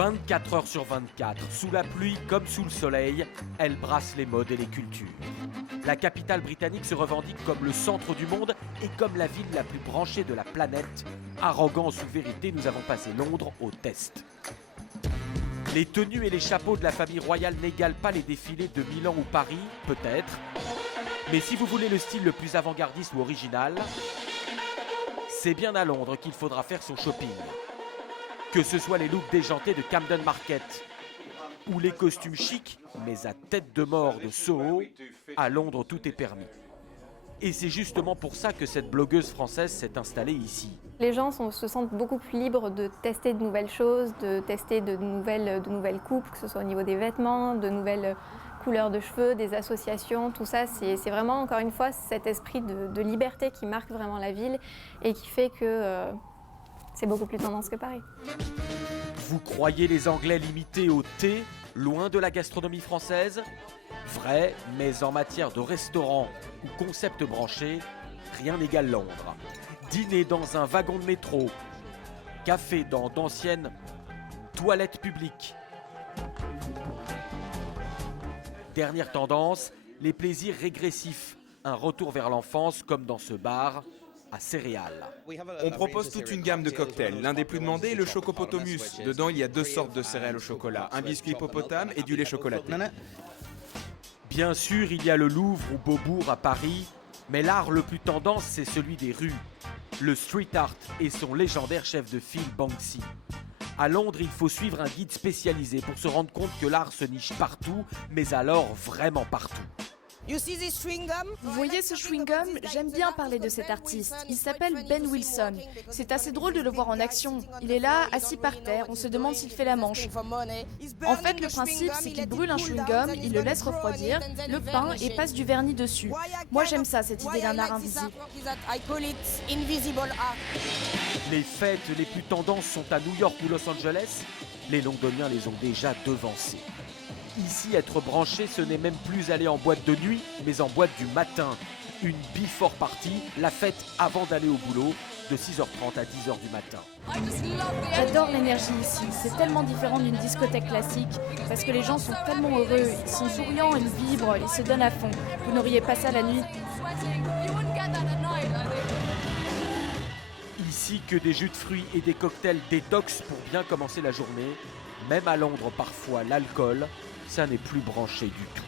24 heures sur 24, sous la pluie comme sous le soleil, elle brasse les modes et les cultures. La capitale britannique se revendique comme le centre du monde et comme la ville la plus branchée de la planète. Arrogance ou vérité, nous avons passé Londres au test. Les tenues et les chapeaux de la famille royale n'égalent pas les défilés de Milan ou Paris, peut-être. Mais si vous voulez le style le plus avant-gardiste ou original, c'est bien à Londres qu'il faudra faire son shopping. Que ce soit les looks déjantés de Camden Market ou les costumes chics, mais à tête de mort de Soho, à Londres tout est permis. Et c'est justement pour ça que cette blogueuse française s'est installée ici. Les gens se sentent beaucoup plus libres de tester de nouvelles choses, de tester de nouvelles coupes, que ce soit au niveau des vêtements, de nouvelles couleurs de cheveux, des associations, tout ça. C'est vraiment, encore une fois, cet esprit de liberté qui marque vraiment la ville et qui fait que c'est beaucoup plus tendance que Paris. Vous croyez les Anglais limités au thé, loin de la gastronomie française? Vrai, mais en matière de restaurant ou concept branché, rien n'égale Londres. Dîner dans un wagon de métro, café dans d'anciennes toilettes publiques. Dernière tendance, les plaisirs régressifs. Un retour vers l'enfance comme dans ce bar à céréales. On propose toute une gamme de cocktails. L'un des plus demandés est le Chocopotamus. Dedans, il y a 2 sortes de céréales au chocolat, un biscuit hippopotame et du lait chocolaté. Bien sûr, il y a le Louvre ou Beaubourg à Paris, mais l'art le plus tendance, c'est celui des rues. Le street art et son légendaire chef de file Banksy. À Londres, il faut suivre un guide spécialisé pour se rendre compte que l'art se niche partout, mais alors vraiment partout. Vous voyez ce chewing-gum? J'aime bien parler de cet artiste. Il s'appelle Ben Wilson. C'est assez drôle de le voir en action. Il est là, assis par terre, on se demande s'il fait la manche. En fait, le principe, c'est qu'il brûle un chewing-gum, il le laisse refroidir, le peint et passe du vernis dessus. Moi, j'aime ça, cette idée d'un art invisible. Les fêtes les plus tendances sont à New York ou Los Angeles. Les Londoniens les ont déjà devancées. Ici, être branché, ce n'est même plus aller en boîte de nuit, mais en boîte du matin. Une before party, la fête avant d'aller au boulot, de 6h30 à 10h du matin. J'adore l'énergie ici, c'est tellement différent d'une discothèque classique, parce que les gens sont tellement heureux, ils sont souriants, ils vibrent, ils se donnent à fond. Vous n'auriez pas ça la nuit? Ici, que des jus de fruits et des cocktails détox pour bien commencer la journée. Même à Londres, parfois, l'alcool, ça n'est plus branché du tout.